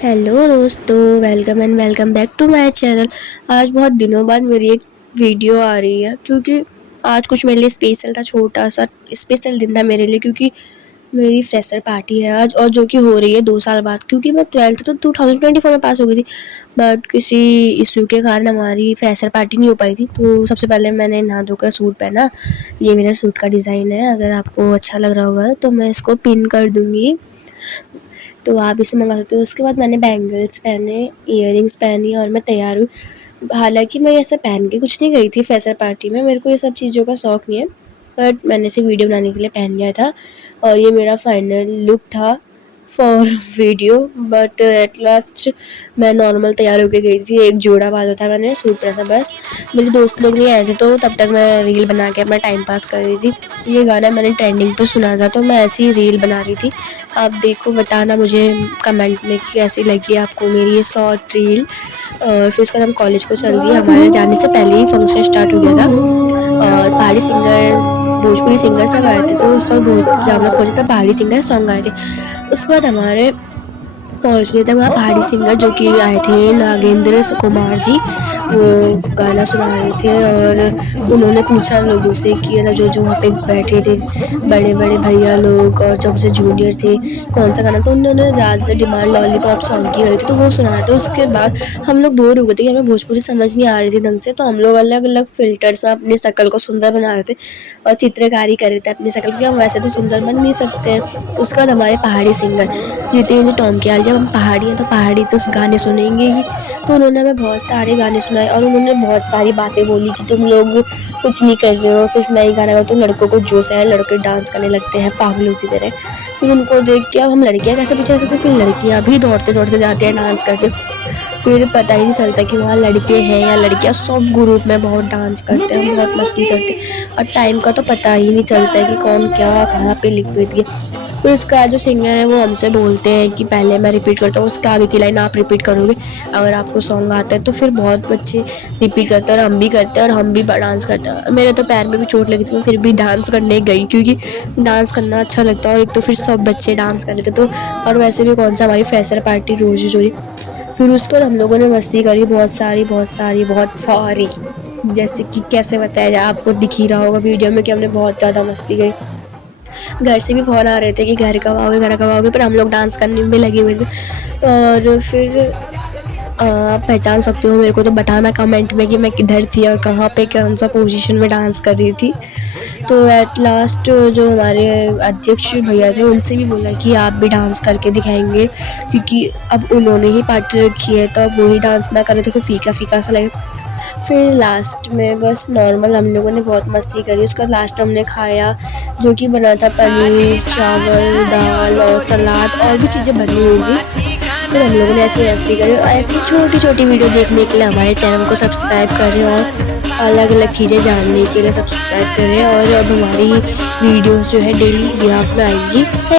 Hello दोस्तों, welcome and welcome back to my channel. आज बहुत दिनों बाद मेरी एक वीडियो आ रही है क्योंकि आज कुछ मेरे लिए स्पेशल था, छोटा सा स्पेशल दिन था मेरे लिए क्योंकि मेरी फ्रेशर पार्टी है आज, और जो कि हो रही है 2 साल बाद। क्योंकि मैं 12th तो 2024 में पास हो गई थी, बट किसी इशू के कारण हमारी फ्रेशर पार्टी नहीं हो पाई थी। तो सबसे पहले मैंने नहा धोकर सूट पहना। ये मेरा सूट का डिज़ाइन है, अगर आपको अच्छा लग रहा होगा तो मैं इसको पिन कर दूँगी, तो आप इसे मंगा सकते हो। उसके बाद मैंने बैंगल्स पहने, इयररिंग्स पहनी और मैं तैयार हुई। हालांकि मैं ऐसा पहन के कुछ नहीं गई थी फ्रेशर पार्टी में, मेरे को ये सब चीज़ों का शौक़ नहीं है, बट मैंने इसे वीडियो बनाने के लिए पहन लिया था और ये मेरा फाइनल लुक था for video. But at last मैं नॉर्मल तैयार होके गई थी, एक जोड़ा बांधा था, मैंने सूट पहना था बस। मेरे दोस्त लोग नहीं आए थे तो तब तक मैं रील बना के अपना टाइम पास कर रही थी। ये गाना मैंने ट्रेंडिंग पर सुना था तो मैं ऐसी ही रील बना रही थी। आप देखो, बताना मुझे कमेंट में कि कैसी लगी आपको मेरी ये शॉर्ट रील। और फिर उसके बाद हम कॉलेज को चल दिए। हमारे जाने से पहले ही फंक्शन स्टार्ट हो गया था और पहाड़ी सिंगर, भोजपुरी सिंगर सब आए थे, तो उस वक्त जब हम लोग पहुँचे तब पहाड़ी सिंगर सॉन्ग आए थे। उसके बाद हमारे पहुँचने तक वहाँ पहाड़ी सिंगर जो कि आए थे, नागेंद्र कुमार जी, वो गाना सुना रहे थे और उन्होंने पूछा लोगों से कि मतलब जो वहाँ पे बैठे थे बड़े बड़े भैया लोग और जब से जूनियर थे कौन सा गाना, तो उन्होंने ज़्यादातर डिमांड लॉलीपॉप सॉन्ग की गई थी, तो वो सुना रहे थे। उसके बाद हम लोग बोर हो गए थे कि हमें भोजपुरी समझ नहीं आ रही थी ढंग से, तो हम लोग अलग अलग फ़िल्टर से अपनी शक्ल को सुंदर बना रहे थे और चित्रकारी कर रहे थे अपनी शक्ल की, हम वैसे तो सुंदर बन नहीं सकते हैं। उसके बाद हमारे पहाड़ी सिंगर जितेंद्र टोमकियाल, जब हम पहाड़ी हैं तो पहाड़ी तो गाने सुनेंगे ही, तो उन्होंने हमें बहुत सारे गाने सुनाए और उन्होंने बहुत सारी बातें बोली कि तुम लोग कुछ नहीं कर रहे हो, सिर्फ मैं ही गाना गाता हूँ, लड़कों को जोश है, लड़के डांस करने लगते हैं पागलों की तरह। फिर उनको देख के अब हम लड़कियाँ कैसे पीछे रह सकते, फिर लड़कियाँ भी दौड़ते दौड़ते जाती हैं डांस करके। फिर पता ही नहीं चलता कि वहाँ लड़के हैं या लड़कियाँ, सब ग्रुप में बहुत डांस करते हैं, बहुत मस्ती करते हैं और टाइम का तो पता ही नहीं चलता है कि कौन क्या कहाँ पे लिख देती है। फिर उसका जो सिंगर है वो हमसे बोलते हैं कि पहले मैं रिपीट करता हूँ, उसके आगे की लाइन आप रिपीट करोगे, अगर आपको सॉन्ग आता है तो। फिर बहुत बच्चे रिपीट करते हैं और हम भी करते हैं और हम भी डांस करते हैं। मेरे तो पैर में भी चोट लगी थी, मैं फिर भी डांस करने गई क्योंकि डांस करना अच्छा लगता है, और एक तो फिर सब बच्चे डांस कर रहे थे तो, और वैसे भी कौन सा हमारी फ्रेशर पार्टी रोज़ जोड़ी। फिर उसके बाद हम लोगों ने मस्ती करी बहुत सारी बहुत सारी बहुत सारी, जैसे कि कैसे बताया जाए, आपको दिख ही रहा होगा वीडियो में कि हमने बहुत ज़्यादा मस्ती करी। घर से भी फ़ोन आ रहे थे कि घर कब आओगे, घर कब आओगे, पर हम लोग डांस करने में लगे हुए थे। और फिर आप पहचान सकते हो मेरे को, तो बताना कमेंट में कि मैं किधर थी और कहाँ पे कौन सा पोजीशन में डांस कर रही थी। तो एट लास्ट जो हमारे अध्यक्ष भैया थे उनसे भी बोला कि आप भी डांस करके दिखाएंगे, क्योंकि अब उन्होंने ही पार्टी रखी है तो अब वही डांस ना करें तो फिर फीका फीका सा लगे। फिर लास्ट में बस नॉर्मल हम लोगों ने बहुत मस्ती करी। उसका लास्ट हमने खाया जो कि बना था पनीर, चावल, दाल और सलाद और भी चीज़ें बनी हुई थी। फिर हम लोगों ने ऐसी मस्ती करी और ऐसी छोटी छोटी वीडियो देखने के लिए हमारे चैनल को सब्सक्राइब करें और अलग अलग चीज़ें जानने के लिए सब्सक्राइब करें। और अब हमारी वीडियोस जो है डेली बिहाफ में आएंगी।